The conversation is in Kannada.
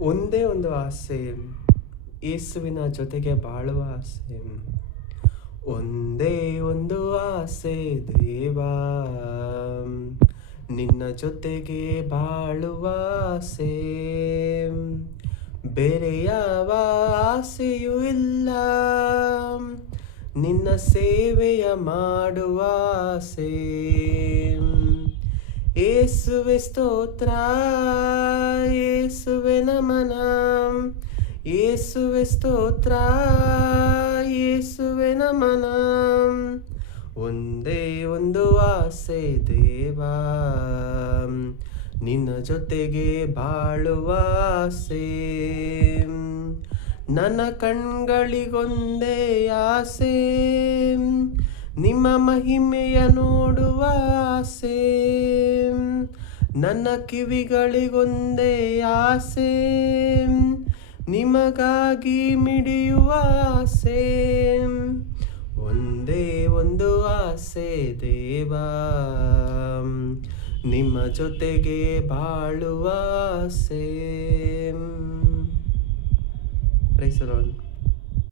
ಒಂದೇ ಒಂದು ಆಸೆ, ಯೇಸುವಿನ ಜೊತೆಗೆ ಬಾಳುವ ಆಸೆ. ಒಂದೇ ಒಂದು ಆಸೆ ದೇವಾ, ನಿನ್ನ ಜೊತೆಗೆ ಬಾಳುವ ಆಸೆ. ಬೇರೆ ಯಾವ ಆಸೆಯೂ ಇಲ್ಲ, ನಿನ್ನ ಸೇವೆಯ ಮಾಡುವ ಆಸೆ. ಯೇಸುವೆ ಸ್ತೋತ್ರ, ಯೇಸುವೆ ನಮನ, ಯೇಸುವೆ ಸ್ತೋತ್ರ, ಯೇಸುವೆ ನಮನ. ಒಂದೇ ಒಂದು ಆಸೆ ದೇವಾ, ನಿನ್ನ ಜೊತೆಗೆ ಬಾಳುವ ಆಸೆ. ನನ್ನ ಕಣ್ಗಳಿಗೊಂದೇ ಆಸೆ, ನಿಮ್ಮ ಮಹಿಮೆಯ ನೋಡುವ ಆಸೆ. ನನ್ನ ಕಿವಿಗಳಿಗೊಂದೇ ಆಸೆ, ನಿಮಗಾಗಿ ಮಿಡಿಯುವ ಆಸೆ. ಒಂದೇ ಒಂದು ಆಸೆ ದೇವಾ, ನಿಮ್ಮ ಜೊತೆಗೆ ಬಾಳುವ ಆಸೆ. Praise the lord.